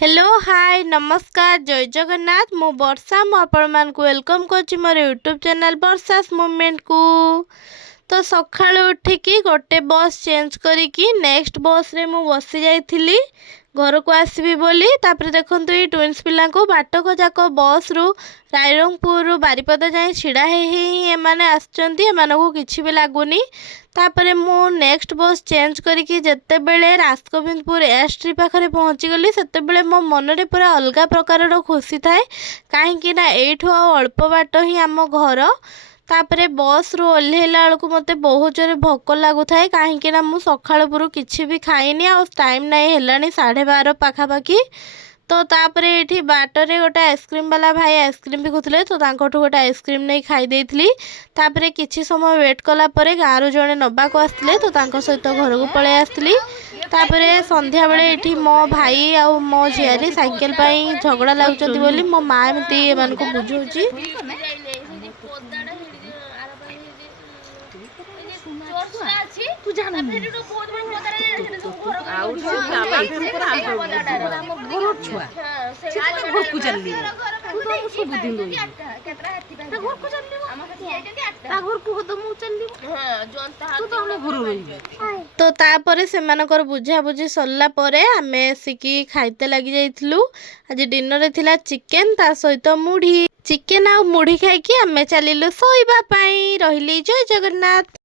Hello hi नमस्कार जय जगन्नाथ मु वर्षा मु आपण को वेलकम कर मोर यूट्यूब चैनल वर्षास मूवमेंट को। तो सकाळ उठिकी गोटे बस चेंज करिकी नेक्स्ट बस रे मु बसी जाइथिली घर को आसबी बोली। तापर देखंतु ये ट्विन्स पिला को बाटक जाक बस रु रायरंगपुर रु बारिपदा जाए छिड़ा एमाने आसचंती एमानकु किछि भी लागुनी। तापर मु नेक्स्ट बस चेंज करिकी जेते बेले राजगोविंदपुर एसट्री पाखरे पहुँची गली सेते बेले मो मन रे पूरा अलग प्रकार खुशी थाए कहीं ना एठू अल्प बाट ही आम घर। तापरे बस रु ओल्हेला बेलू मते बहुत जोरे भोक लगु थाए कहीं ना मु सकाळ पुरु किछि भी खाइनी आ टाइम नाई हेलानी 12:30 पाखापाखि। तो तापरे एठी बाटरे गोटे आइसक्रीम वाला भाई आइसक्रीम भी खुले तो तांकोठु गोटे आइसक्रीम नहीं खाई देइथिली। तापरे किछि समय वेट कला परे गाँव जड़े नबा को आसले तो तांको सहित घर को पळे आसली। तापरे संध्या बेले एठी मो भाई आ मो झियारी साइकेल पाई झगड़ा लागुचंती बोली मो माँ एमती एमान को बुझौची। तू जान तो तापरे सेमानकर बुझा बुझी सरला परे आमे सिकी खाइते लगी जाइथिलु। आज डिनर रे थिला चिकेन ता सहित मुढ़ी चिकेन आ मुढ़ी खाइकी आमे चलिलु सोइबा पाई। रहिली जय जगन्नाथ।